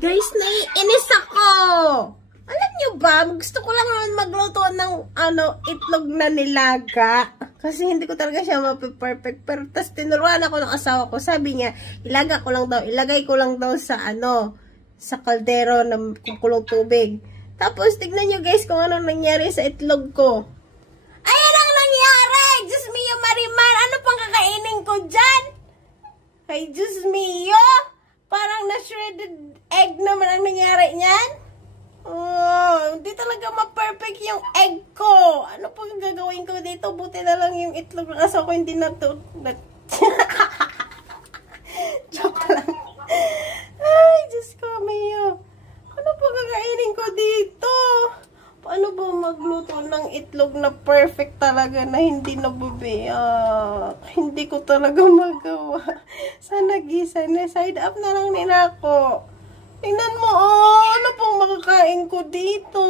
Guys, naiinis ako. Alam nyo ba, gusto ko lang naman magluto ng itlog na nilaga. Kasi hindi ko talaga siya mapiperfect. Pero tas tinuruan ako ng asawa ko. Sabi niya, ilagay ko lang daw sa sa kaldero ng kulong tubig. Tapos tignan nyo guys kung ano nangyari sa itlog ko. Ayan ang nangyari! Diyos mio Marimar, ano pang kakainin ko dyan? Ay, Diyos mio! Parang na-shredded egg naman ang nangyari niyan. Oh, hindi talaga ma-perfect yung egg ko. Ano pang gagawin ko dito? Buti na lang yung itlog ng asawa ko hindi Joke lang. Ay, Diyos ko, Mio. Ano pang kakainin ko dito? Paano ba magluto ng itlog na perfect talaga na hindi nabubiyak? Hindi ko talaga magawa. Sana gisa na. Side up na lang nila ako. Tingnan mo, ano pang makakain ko dito?